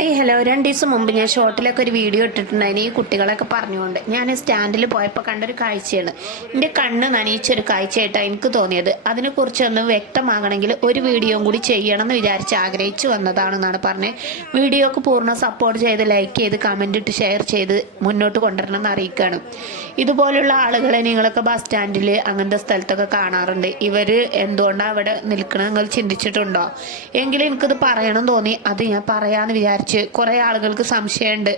I hello രണ്ട് ദിവസം മുമ്പ് ഞാൻ ഷോർട്ടിലൊക്കെ ഒരു വീഡിയോ ഇട്ടിട്ടുണ്ടായിരുന്നു. ഈ കുട്ടികളൊക്കെ പറഞ്ഞുകൊണ്ട് ഞാൻ സ്റ്റാൻഡിൽ പോയപ്പോൾ കണ്ടൊരു കാഴ്ചയാണ്. എന്റെ കണ്ണ് നനയിച്ചൊരു കാഴ്ചയായിട്ടാണ് എനിക്ക് തോന്നിയത്. അതിനെക്കുറിച്ചൊന്ന് വ്യക്തമാകണമെങ്കിൽ ഒരു വീഡിയോയും കൂടി ചെയ്യണം എന്ന് വിചാരിച്ച് ആഗ്രഹിച്ചു വന്നതാണെന്നാണ് പറഞ്ഞത്. വീഡിയോക്ക് പൂർണ സപ്പോർട്ട് ചെയ്ത് ലൈക്ക് ചെയ്ത് കമന്റ് ഇട്ട് ഷെയർ ചെയ്ത് മുന്നോട്ട് കൊണ്ടുവരണം എന്ന് അറിയിക്കുകയാണ്. ഇതുപോലുള്ള ആളുകളെ നിങ്ങളൊക്കെ ബസ് സ്റ്റാൻഡിൽ അങ്ങനത്തെ സ്ഥലത്തൊക്കെ കാണാറുണ്ട്. ഇവർ എന്തുകൊണ്ടാണ് അവിടെ നിൽക്കണമെന്ന് നിങ്ങൾ ചിന്തിച്ചിട്ടുണ്ടോ? എങ്കിലും എനിക്കത് പറയണം തോന്നി. അത് ഞാൻ പറയാമെന്ന് വിചാരിച്ചു കുറേ ആളുകൾക്ക് സംശയമുണ്ട്.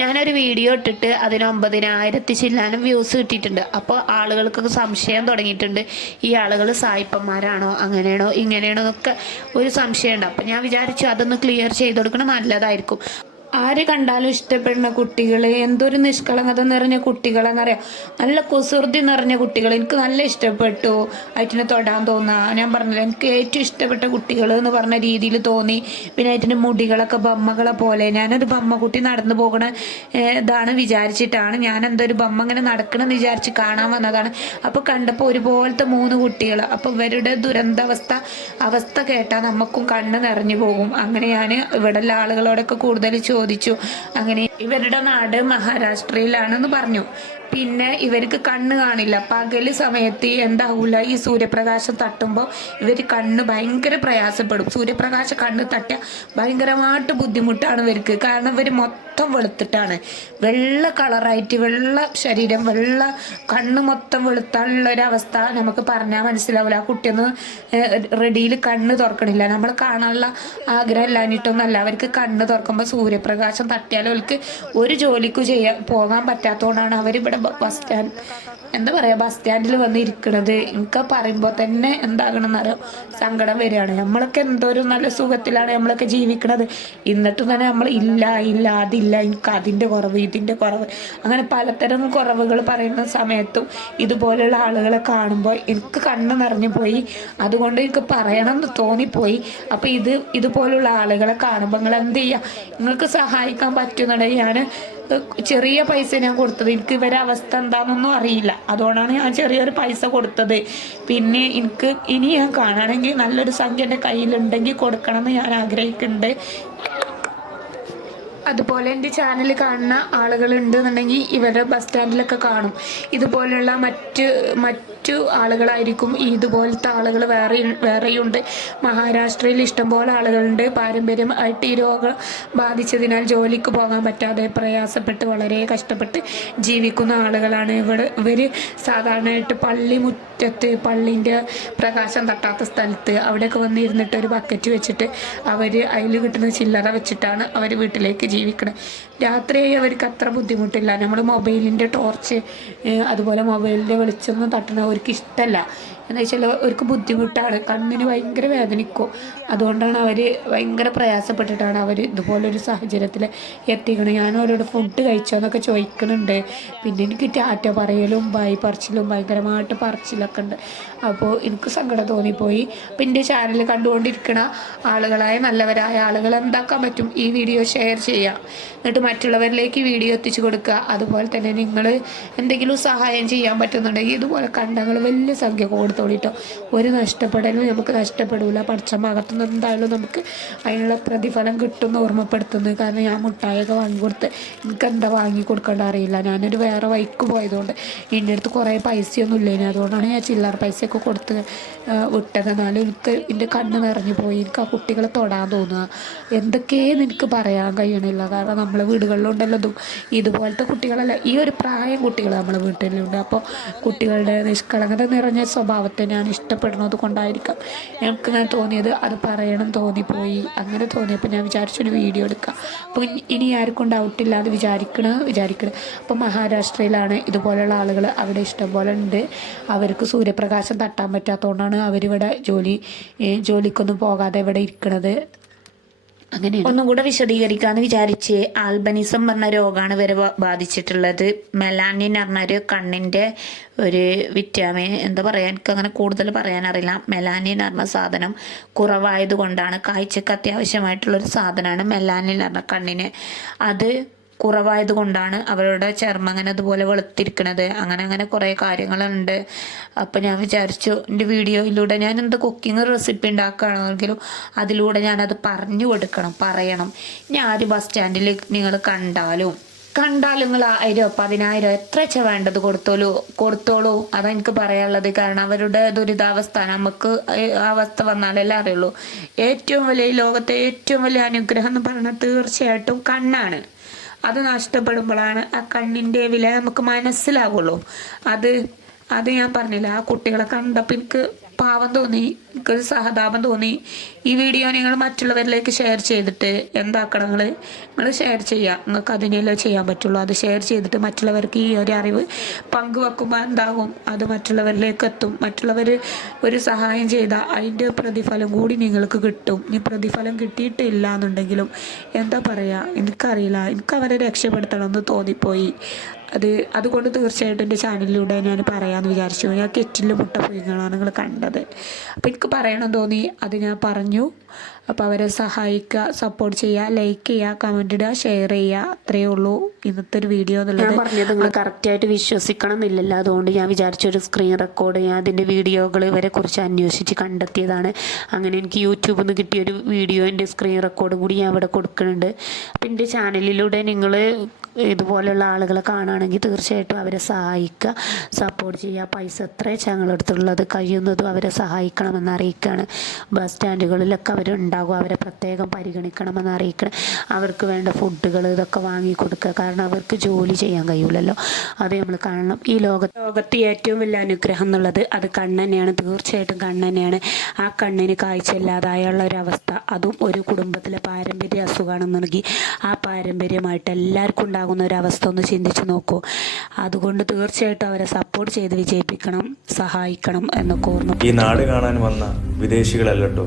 ഞാനൊരു വീഡിയോ ഇട്ടിട്ട് അതിന് ഒമ്പതിനായിരത്തി ചില്ലാനും വ്യൂസ് കിട്ടിയിട്ടുണ്ട്. അപ്പോൾ ആളുകൾക്കൊക്കെ സംശയം തുടങ്ങിയിട്ടുണ്ട്. ഈ ആളുകൾ സായിപ്പന്മാരാണോ അങ്ങനെയാണോ ഇങ്ങനെയാണോ എന്നൊക്കെ ഒരു സംശയമുണ്ട്. അപ്പം ഞാൻ വിചാരിച്ചു അതൊന്ന് ക്ലിയർ ചെയ്ത് കൊടുക്കണം നല്ലതായിരിക്കും. ആര് കണ്ടാലും ഇഷ്ടപ്പെടുന്ന കുട്ടികൾ എന്തൊരു നിഷ്കളങ്കത നിറഞ്ഞ കുട്ടികളെന്നറിയാം? നല്ല കുസൃതി നിറഞ്ഞ കുട്ടികൾ എനിക്ക് നല്ല ഇഷ്ടപ്പെട്ടു. അതിനെ തൊടാൻ തോന്നാ. ഞാൻ പറഞ്ഞില്ല എനിക്ക് ഏറ്റവും ഇഷ്ടപ്പെട്ട കുട്ടികൾ എന്ന് പറഞ്ഞ രീതിയിൽ തോന്നി. പിന്നെ അയറ്റിന്റെ മുടികളൊക്കെ ബമ്മകളെ പോലെ. ഞാനൊരു ബമ്മ കുട്ടി നടന്നു പോകണ ഇതാണ് വിചാരിച്ചിട്ടാണ് ഞാൻ എന്തൊരു ബമ്മ ഇങ്ങനെ നടക്കണമെന്ന് വിചാരിച്ച് കാണാൻ വന്നതാണ്. അപ്പോൾ കണ്ടപ്പോൾ ഒരുപോലത്തെ മൂന്ന് കുട്ടികൾ അപ്പോൾ ഇവരുടെ ദുരന്താവസ്ഥ അവസ്ഥ കേട്ടാൽ നമുക്കും കണ്ണ് നിറഞ്ഞു പോകും. അങ്ങനെ ഞാൻ ഇവിടെയുള്ള ആളുകളോടൊക്കെ കൂടുതൽ ചോദിച്ചു അങ്ങനെ ഇവരുടെ നാട് മഹാരാഷ്ട്രയിലാണെന്ന് പറഞ്ഞു. പിന്നെ ഇവർക്ക് കണ്ണ് കാണില്ല. പകൽ സമയത്ത് എന്താവൂല. ഈ സൂര്യപ്രകാശം തട്ടുമ്പോൾ ഇവർ കണ്ണ് ഭയങ്കര പ്രയാസപ്പെടും. സൂര്യപ്രകാശം കണ്ണ് തട്ടിയ ഭയങ്കരമായിട്ട് ബുദ്ധിമുട്ടാണ് ഇവർക്ക്. കാരണം ഇവർ മൊത്തം വെളുത്തിട്ടാണ്. വെള്ള കളറായിട്ട് വെള്ള ശരീരം വെള്ള കണ്ണ് മൊത്തം വെളുത്താനുള്ള ഒരു അവസ്ഥ നമുക്ക് പറഞ്ഞാൽ മനസ്സിലാവില്ല ആ കുട്ടിയൊന്നും റെഡിയിൽ കണ്ണ് തുറക്കണില്ല. നമ്മൾ കാണാനുള്ള ആഗ്രഹം ഇല്ലാഞ്ഞിട്ടൊന്നല്ല അവർക്ക് കണ്ണ് തുറക്കുമ്പോൾ സൂര്യപ്രകാശം തട്ടിയാൽ അവർക്ക് ഒരു ജോലിക്കും ചെയ്യാൻ പോകാൻ പറ്റാത്തതുകൊണ്ടാണ് അവരിവിടെ ബസ് സ്റ്റാൻഡ് എന്താ പറയാ ബസ് സ്റ്റാൻഡിൽ വന്ന് ഇരിക്കണത് എനിക്ക് പറയുമ്പോൾ തന്നെ എന്താകണമെന്നറിയാം സങ്കടം വരികയാണ്. നമ്മളൊക്കെ എന്തൊരു നല്ല സുഖത്തിലാണ് നമ്മളൊക്കെ ജീവിക്കണത്. എന്നിട്ടും തന്നെ നമ്മൾ ഇല്ല ഇല്ല അതില്ല. എനിക്ക് അതിന്റെ കുറവ് ഇതിന്റെ കുറവ്. അങ്ങനെ പലതരം കുറവുകൾ പറയുന്ന സമയത്തും ഇതുപോലെയുള്ള ആളുകളെ കാണുമ്പോൾ എനിക്ക് കണ്ണ് നിറഞ്ഞു പോയി. അതുകൊണ്ട് എനിക്ക് പറയണം എന്ന് തോന്നിപ്പോയി. അപ്പോൾ ഇത് ഇതുപോലുള്ള ആളുകളെ കാണുമ്പോൾ നിങ്ങൾ എന്ത് ചെയ്യുക നിങ്ങൾക്ക് സഹായിക്കാൻ പറ്റുന്നുണ്ടെങ്കിൽ ഞാൻ ചെറിയ പൈസ ഞാൻ കൊടുത്തത്. എനിക്ക് ഇവരെ അവസ്ഥ എന്താണെന്നൊന്നും അറിയില്ല. അതുകൊണ്ടാണ് ഞാൻ ചെറിയൊരു പൈസ കൊടുത്തത്. പിന്നെ എനിക്ക് ഇനി ഞാൻ കാണുകയാണെങ്കിൽ നല്ലൊരു സംഖ്യ എന്റെ കയ്യിലുണ്ടെങ്കിൽ കൊടുക്കണം എന്ന് ഞാൻ ആഗ്രഹിക്കുന്നുണ്ട്. അതുപോലെ എന്റെ ചാനൽ കാണുന്ന ആളുകളുണ്ട് എന്നുണ്ടെങ്കിൽ ഇവരുടെ ബസ് സ്റ്റാൻഡിലൊക്കെ കാണും. ഇതുപോലുള്ള മറ്റ് മറ്റു ആളുകളായിരിക്കും. ഈ ഇതുപോലത്തെ ആളുകൾ വേറെ വേറെയുണ്ട്. മഹാരാഷ്ട്രയിൽ ഇഷ്ടംപോലെ ആളുകളുണ്ട്. പാരമ്പര്യമായിട്ട് ഈ രോഗം ബാധിച്ചതിനാൽ ജോലിക്ക് പോകാൻ പറ്റാതെ പ്രയാസപ്പെട്ട് വളരെ കഷ്ടപ്പെട്ട് ജീവിക്കുന്ന ആളുകളാണ് ഇവിടെ ഇവർ സാധാരണയായിട്ട് പള്ളി മുറ്റത്ത് പള്ളിന്റെ പ്രകാശം തട്ടാത്ത സ്ഥലത്ത് അവിടെയൊക്കെ വന്നിരുന്നിട്ട് ഒരു ബക്കറ്റ് വെച്ചിട്ട് അവർ അതിൽ കിട്ടുന്ന ചില്ലറ വെച്ചിട്ടാണ് അവർ വീട്ടിലേക്ക് ജീവിക്കുന്നത് രാത്രിയായി അവർക്ക് അത്ര ബുദ്ധിമുട്ടില്ല. നമ്മൾ മൊബൈലിന്റെ ടോർച്ച് അതുപോലെ മൊബൈലിന്റെ വെളിച്ചം തട്ടണ അവർക്ക് എന്ന് വെച്ചാൽ അവർക്ക് ബുദ്ധിമുട്ടാണ്. കണ്ണിന് ഭയങ്കര വേദനിക്കും. അതുകൊണ്ടാണ് അവർ ഭയങ്കര പ്രയാസപ്പെട്ടിട്ടാണ് അവർ ഇതുപോലൊരു സാഹചര്യത്തിൽ എത്തിക്കണം ഞാൻ അവരോട് ഫുഡ് കഴിച്ചോ എന്നൊക്കെ ചോദിക്കുന്നുണ്ട്. പിന്നെ എനിക്ക് ടാറ്റ പറയലും ബൈ പറിച്ചിലും ഭയങ്കരമായിട്ട് പറിച്ചിലൊക്കെ ഉണ്ട്. അപ്പോൾ എനിക്ക് സങ്കടം തോന്നിപ്പോയി. അപ്പം എന്റെ ചാനൽ കണ്ടുകൊണ്ടിരിക്കുന്ന ആളുകളായ നല്ലവരായ ആളുകൾ എന്താക്കാൻ പറ്റും? ഈ വീഡിയോ ഷെയർ ചെയ്യാം. എന്നിട്ട് മറ്റുള്ളവരിലേക്ക് വീഡിയോ എത്തിച്ചു കൊടുക്കുക. അതുപോലെ തന്നെ നിങ്ങൾ എന്തെങ്കിലും സഹായം ചെയ്യാൻ പറ്റുന്നുണ്ടെങ്കിൽ ഇതുപോലെ കണ്ടങ്ങൾ വലിയ സംഖ്യ കൊടുത്തോളിട്ടോ ഒരു നഷ്ടപ്പെടലും നമുക്ക് നഷ്ടപ്പെടില്ല പഠിച്ച ഭാഗത്തുനിന്ന് എന്തായാലും നമുക്ക് അതിനുള്ള പ്രതിഫലം കിട്ടുമെന്ന് ഓർമ്മപ്പെടുത്തുന്നു. കാരണം ഞാൻ മുട്ടായൊക്കെ വാങ്ങി കൊടുത്ത് എനിക്ക് എന്താ വാങ്ങി കൊടുക്കേണ്ട അറിയില്ല. ഞാനൊരു വേറെ വൈക്ക് പോയതുകൊണ്ട് എന്റെ അടുത്ത് കുറേ പൈസയൊന്നും ഇല്ലേനു. അതുകൊണ്ടാണ് ഞാൻ ചില്ലറ പൈസയൊക്കെ കൊടുത്ത് വിട്ടത്. എന്നാലും എനിക്ക് എന്റെ കണ്ണ് നിറഞ്ഞു പോയി. എനിക്ക് ആ കുട്ടികളെ തൊടാൻ തോന്നുക. എന്തൊക്കെയെന്ന് എനിക്ക് പറയാൻ കഴിയണില്ല. കാരണം നമ്മളെ വീടുകളിലുണ്ടല്ലോ ഇതും. ഇതുപോലത്തെ കുട്ടികളല്ല. ഈ ഒരു പ്രായം കുട്ടികൾ നമ്മളെ വീട്ടിലുണ്ട്. അപ്പോൾ കുട്ടികളുടെ നിഷ്കളങ്കത നിറഞ്ഞ സ്വഭാവത്തെ ഞാൻ ഇഷ്ടപ്പെടുന്നത് കൊണ്ടായിരിക്കാം. എനിക്ക് ഞാൻ തോന്നിയത് അത് പറയണം തോന്നിപ്പോയി അങ്ങനെ തോന്നിയപ്പോൾ ഞാൻ വിചാരിച്ചൊരു വീഡിയോ എടുക്കാം. അപ്പോൾ ഇനി- ആർക്കും ഡൗട്ടില്ല അത് വിചാരിക്കണ വിചാരിക്കണം. അപ്പോൾ മഹാരാഷ്ട്രയിലാണ് ഇതുപോലെയുള്ള ആളുകൾ അവിടെ ഇഷ്ടംപോലെ ഉണ്ട്. അവർക്ക് സൂര്യപ്രകാശം തട്ടാൻ പറ്റാത്തതുകൊണ്ടാണ് അവരിവിടെ ജോലി ജോലിക്കൊന്നും പോകാതെ ഇവിടെ ഇരിക്കണത്. അങ്ങനെ ഒന്നും കൂടെ വിശദീകരിക്കാന്ന് വിചാരിച്ച് ആൽബനിസം പറഞ്ഞ രോഗമാണ് ഇവരെ ബാധിച്ചിട്ടുള്ളത്. മെലാനിൻ പറഞ്ഞൊരു കണ്ണിന്റെ ഒരു വിറ്റാമിൻ എന്താ പറയാ എനിക്ക് അങ്ങനെ കൂടുതൽ പറയാനറിയില്ല. മെലാനിൻ പറഞ്ഞ സാധനം കുറവായത് കൊണ്ടാണ് കാഴ്ചക്ക് അത്യാവശ്യമായിട്ടുള്ള ഒരു സാധനമാണ് മെലാനിൻ പറഞ്ഞ കണ്ണിന്. അത് കുറവായത് കൊണ്ടാണ് അവരുടെ ചർമ്മം അങ്ങനെ അതുപോലെ വെളുത്തിരിക്കണത്. അങ്ങനെ അങ്ങനെ കുറേ കാര്യങ്ങളുണ്ട്. അപ്പം ഞാൻ വിചാരിച്ചു എന്റെ വീഡിയോയിലൂടെ ഞാൻ എന്ത് കുക്കിംഗ് റെസിപ്പി ഉണ്ടാക്കുകയാണെങ്കിലും അതിലൂടെ ഞാനത് പറഞ്ഞു കൊടുക്കണം പറയണം. ഇനി ആര് ബസ് സ്റ്റാൻഡിൽ നിങ്ങൾ കണ്ടാലും കണ്ടാലും നിങ്ങൾ ആയിരം പതിനായിരം എത്ര വെച്ചാൽ വേണ്ടത് കൊടുത്തോളൂ കൊടുത്തോളൂ. അതാ എനിക്ക് പറയാനുള്ളത്. കാരണം അവരുടെ ദുരിതാവസ്ഥ നമുക്ക് അവസ്ഥ വന്നാലല്ലേ അറിയുള്ളൂ. ഏറ്റവും വലിയ ലോകത്തെ ഏറ്റവും വലിയ അനുഗ്രഹം എന്ന് പറഞ്ഞാൽ തീർച്ചയായിട്ടും കണ്ണാണ്. അത് നഷ്ടപ്പെടുമ്പോഴാണ് ആ കണ്ണിന്റെ വില നമുക്ക് മനസ്സിലാവുള്ളൂ. അത് അത് ഞാൻ പറഞ്ഞില്ല. ആ കുട്ടികളെ കണ്ടപ്പോൾ എനിക്ക് പാവം തോന്നി എനിക്കൊരു സഹതാപം തോന്നി. ഈ വീഡിയോ നിങ്ങൾ മറ്റുള്ളവരിലേക്ക് ഷെയർ ചെയ്തിട്ട് എന്താക്കണം നിങ്ങൾ? നിങ്ങൾ ഷെയർ ചെയ്യുക. നിങ്ങൾക്ക് അതിനെല്ലാം ചെയ്യാൻ പറ്റുള്ളൂ. അത് ഷെയർ ചെയ്തിട്ട് മറ്റുള്ളവർക്ക് ഈ ഒരു അറിവ് പങ്കുവെക്കുമ്പോൾ എന്താകും? അത് മറ്റുള്ളവരിലേക്ക് എത്തും. മറ്റുള്ളവർ ഒരു സഹായം ചെയ്താൽ അതിന്റെ പ്രതിഫലം കൂടി നിങ്ങൾക്ക് കിട്ടും. ഈ പ്രതിഫലം കിട്ടിയിട്ടില്ല എന്നുണ്ടെങ്കിലും എന്താ പറയുക എനിക്കറിയില്ല. എനിക്ക് അവരെ രക്ഷപ്പെടുത്തണമെന്ന് തോന്നിപ്പോയി. അത് അതുകൊണ്ട് തീർച്ചയായിട്ടും എന്റെ ചാനലിലൂടെ ഞാൻ പറയാമെന്ന് വിചാരിച്ചു. ഞാൻ കെറ്റിൽ മുട്ട പുഴുങ്ങളാണ് നിങ്ങൾ കണ്ടത്. അപ്പോൾ എനിക്ക് പറയണം തോന്നി. അത് ഞാൻ പറഞ്ഞു. അപ്പോൾ അവരെ സഹായിക്കുക സപ്പോർട്ട് ചെയ്യുക ലൈക്ക് ചെയ്യുക കമന്റ് ഇടുക ഷെയർ ചെയ്യുക. അത്രയേ ഉള്ളൂ ഇന്നത്തെ ഒരു വീഡിയോ എന്നുള്ളത്. ഞാൻ പറഞ്ഞത് നിങ്ങൾ കറക്റ്റായിട്ട് വിശ്വസിക്കണം എന്നില്ലല്ലോ അതുകൊണ്ട് ഞാൻ വിചാരിച്ചൊരു സ്ക്രീൻ റെക്കോർഡ് ഞാൻ അതിന്റെ വീഡിയോകൾ ഇവരെ കുറിച്ച് അന്വേഷിച്ച് കണ്ടെത്തിയതാണ്. അങ്ങനെ എനിക്ക് യൂട്യൂബിൽ നിന്ന് കിട്ടിയൊരു വീഡിയോന്റെ സ്ക്രീൻ റെക്കോർഡും കൂടി ഞാൻ ഇവിടെ കൊടുക്കുന്നുണ്ട്. അപ്പം എന്റെ ചാനലിലൂടെ നിങ്ങൾ ഇതുപോലെയുള്ള ആളുകളെ കാണുകയാണെങ്കിൽ തീർച്ചയായിട്ടും അവരെ സഹായിക്കുക സപ്പോർട്ട് ചെയ്യുക. പൈസ എത്ര ഞങ്ങളെടുത്തുള്ളത് കഴിയുന്നതും അവരെ സഹായിക്കണമെന്ന് അറിയിക്കുകയാണ്. ബസ് സ്റ്റാൻഡുകളിലൊക്കെ അവരുണ്ടാകും അവരെ പ്രത്യേകം പരിഗണിക്കണമെന്ന് അറിയിക്കണം. അവർക്ക് വേണ്ട ഫുഡുകൾ ഇതൊക്കെ വാങ്ങി കൊടുക്കുക. കാരണം അവർക്ക് ജോലി ചെയ്യാൻ കഴിയൂലല്ലോ. അത് നമ്മൾ കാണണം. ഈ ലോക ലോകത്ത് ഏറ്റവും വലിയ അനുഗ്രഹം എന്നുള്ളത് അത് കണ്ണനെയാണ് തീർച്ചയായിട്ടും കണ്ണനെയാണ് ആ കണ്ണിന് കാഴ്ചയില്ലാതായുള്ള ഒരു അവസ്ഥ അതും ഒരു കുടുംബത്തിലെ പാരമ്പര്യ അസുഖമാണെന്നുണ്ടെങ്കിൽ ആ പാരമ്പര്യമായിട്ട് എല്ലാവർക്കും ഉണ്ടാകുന്ന ഒരു അവസ്ഥ ഒന്ന് ചിന്തിച്ച് നോക്കൂ. അതുകൊണ്ട് തീർച്ചയായിട്ടും അവരെ സപ്പോർട്ട് ചെയ്ത് വിജയിപ്പിക്കണം സഹായിക്കണം എന്നൊക്കെ ഓർമ്മ ഈ നാട് കാണാൻ വന്ന വിദേശികളല്ലോ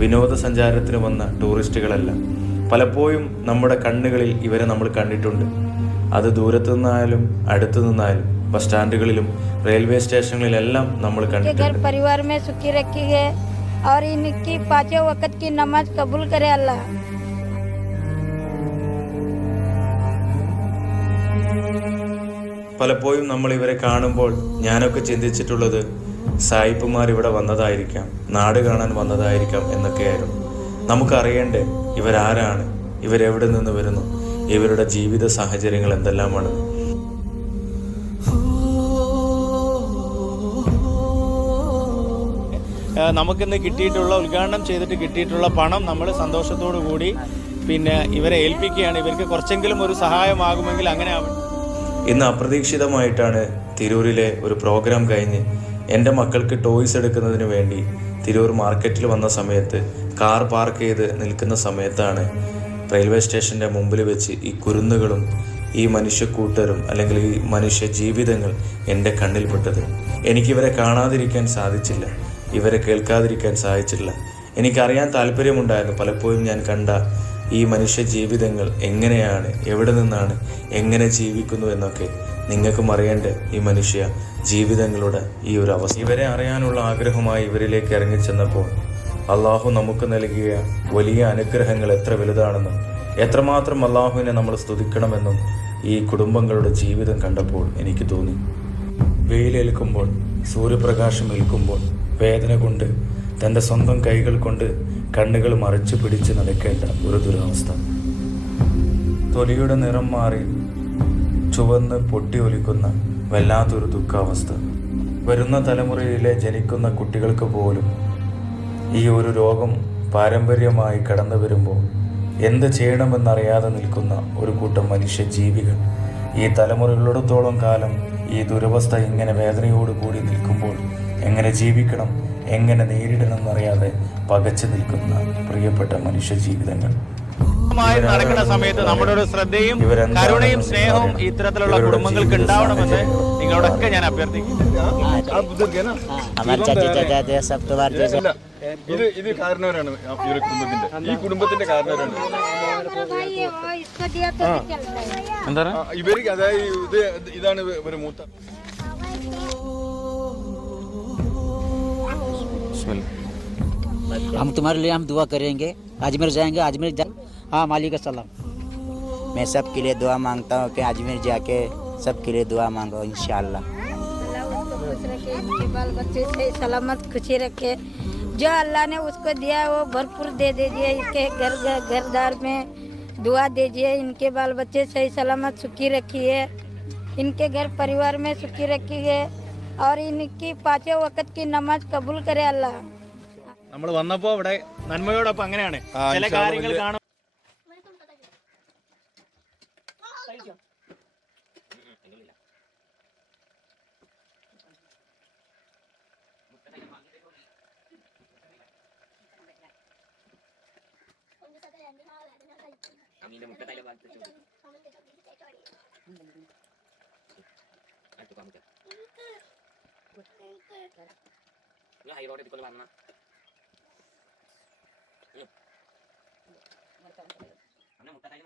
വിനോദസഞ്ചാരത്തിന് വന്ന ടൂറിസ്റ്റുകളെല്ലാം. പലപ്പോഴും നമ്മുടെ കണ്ണുകളിൽ ഇവരെ നമ്മൾ കണ്ടിട്ടുണ്ട്. അത് ദൂരത്തു നിന്നായാലും അടുത്തു നിന്നായാലും ബസ് സ്റ്റാൻഡുകളിലും റെയിൽവേ സ്റ്റേഷനുകളിലെല്ലാം നമ്മൾ കണ്ടിട്ടുണ്ട്. പലപ്പോഴും നമ്മൾ ഇവരെ കാണുമ്പോൾ ഞാനൊക്കെ ചിന്തിച്ചിട്ടുള്ളത് സായിപ്പുമാർ ഇവിടെ വന്നതായിരിക്കാം നാട് കാണാൻ വന്നതായിരിക്കാം എന്നൊക്കെയായിരുന്നു. നമുക്കറിയണ്ടേ ഇവരാരാണ് ഇവരെവിടെ നിന്ന് വരുന്നു ഇവരുടെ ജീവിത സാഹചര്യങ്ങൾ എന്തെല്ലാമാണ്. നമുക്കിന്ന് കിട്ടിയിട്ടുള്ള ഉദ്ഘാടനം ചെയ്തിട്ട് കിട്ടിയിട്ടുള്ള പണം നമ്മൾ സന്തോഷത്തോടു കൂടി പിന്നെ ഇവരെ ഏൽപ്പിക്കുകയാണ്. ഇവർക്ക് കുറച്ചെങ്കിലും ഒരു സഹായമാകുമെങ്കിൽ അങ്ങനെ ആവും ഇന്ന് അപ്രതീക്ഷിതമായിട്ടാണ് തിരൂരിലെ ഒരു പ്രോഗ്രാം കഴിഞ്ഞ് എന്റെ മക്കൾക്ക് ടോയ്സ് എടുക്കുന്നതിന് വേണ്ടി തിരൂർ മാർക്കറ്റിൽ വന്ന സമയത്ത് കാർ പാർക്ക് ചെയ്ത് നിൽക്കുന്ന സമയത്താണ് റെയിൽവേ സ്റ്റേഷന്റെ മുമ്പിൽ വെച്ച് ഈ കുരുന്നുകളും ഈ മനുഷ്യക്കൂട്ടരും അല്ലെങ്കിൽ ഈ മനുഷ്യ ജീവിതങ്ങൾ എന്റെ കണ്ണിൽപ്പെട്ടത്. എനിക്കിവരെ കാണാതിരിക്കാൻ സാധിച്ചില്ല. ഇവരെ കേൾക്കാതിരിക്കാൻ സാധിച്ചില്ല എനിക്കറിയാൻ താല്പര്യമുണ്ടായിരുന്നു. പലപ്പോഴും ഞാൻ കണ്ട ഈ മനുഷ്യ ജീവിതങ്ങൾ എങ്ങനെയാണ് എവിടെ നിന്നാണ് എങ്ങനെ ജീവിക്കുന്നു എന്നൊക്കെ. നിങ്ങൾക്കും അറിയേണ്ട ഈ മനുഷ്യ ജീവിതങ്ങളുടെ ഈ ഒരു അവസ്ഥ. ഇവരെ അറിയാനുള്ള ആഗ്രഹമായി ഇവരിലേക്ക് ഇറങ്ങിച്ചെന്നപ്പോൾ അള്ളാഹു നമുക്ക് നൽകിയ വലിയ അനുഗ്രഹങ്ങൾ എത്ര വലുതാണെന്നും എത്രമാത്രം അള്ളാഹുവിനെ നമ്മൾ സ്തുതിക്കണമെന്നും ഈ കുടുംബങ്ങളുടെ ജീവിതം കണ്ടപ്പോൾ എനിക്ക് തോന്നി. വെയിലേൽക്കുമ്പോൾ സൂര്യപ്രകാശം ഏൽക്കുമ്പോൾ വേദന കൊണ്ട് തന്റെ സ്വന്തം കൈകൾ കൊണ്ട് കണ്ണുകൾ മറിച്ചു പിടിച്ച് നടക്കേണ്ട ഒരു ദുരവസ്ഥ. തൊലിയുടെ നിറം മാറി ചുവന്ന് പൊട്ടി ഒലിക്കുന്ന വല്ലാത്തൊരു ദുഃഖാവസ്ഥ. വരുന്ന തലമുറയിലെ ജനിക്കുന്ന കുട്ടികൾക്ക് പോലും ഈ ഒരു രോഗം പാരമ്പര്യമായി കടന്നു വരുമ്പോൾ എന്ത് ചെയ്യണമെന്നറിയാതെ നിൽക്കുന്ന ഒരു കൂട്ടം മനുഷ്യ ജീവികൾ ഈ തലമുറകളിടത്തോളം കാലം ഈ ദുരവസ്ഥ ഇങ്ങനെ വേദനയോട് കൂടി നിൽക്കുമ്പോൾ എങ്ങനെ ജീവിക്കണം എങ്ങനെ നേരിടണം എന്നറിയാതെ പകച്ചു നിൽക്കുന്ന പ്രിയപ്പെട്ട മനുഷ്യ ജീവിതങ്ങൾ മായി നടക്കുന്ന സമയത്ത് നമ്മുടെ ഒരു ശ്രദ്ധയും ഇവരെന്താണ് കരുണയും സ്നേഹവും ഇത്തരത്തിലുള്ള ഇവരുടെ കുടുംബങ്ങൾക്ക് ജീവിത ഉണ്ടാവണമെന്ന് സാഹചര്യം. നിങ്ങളോടൊക്കെ ഞാൻ അഭ്യർത്ഥിക്കുന്നു हमारे चाचा चाचा सब तुम्हारे जैसे അല്ല ഇത് ഇത് കാരണവരാണ് ഈ ഒരു കുടുംബത്തിന്റെ ഈ കുടുംബത്തിന്റെ കാരണവരാണ് भाई ये वो इसको दिया तो भी चल रहा है ആ, ഇവർക്ക് അതായത് ഇത് ഇതാണ് ഒരു മൂത്ത हम तुम्हारे लिए हम दुआ करेंगे अजमेर जाएंगे अजमेर जा हाँ मालिक सलाम मैं सबके लिए दुआ मांगता हूँ कि अजमेर जाके सबके लिए दुआ मांगो इन अल्लाह उसको खुश रखे इनके बाल बच्चे से सलामत खुशी रखे जो अल्लाह ने उसको दिया है वो भरपूर दे दीजिए इसके घर घर घरदार में दुआ दीजिए इनके बाल बच्चे सही सलामत सुखी रखिए इनके घर परिवार में सुखी रखिए और इनकी पाँचों वक्त की नमाज कबूल करे अल्लाह നമ്മൾ വന്നപ്പോൾ ഇവിടെ നന്മയോടൊപ്പം അങ്ങനെയാണ് ആ, ചില ഇൻഷാ അല്ലാ കാര്യങ്ങൾ വലിയ- കാണും ഹൈറോഡ് എടുക്കൊണ്ട് വന്ന. അന്ന് മുട്ടത്തായി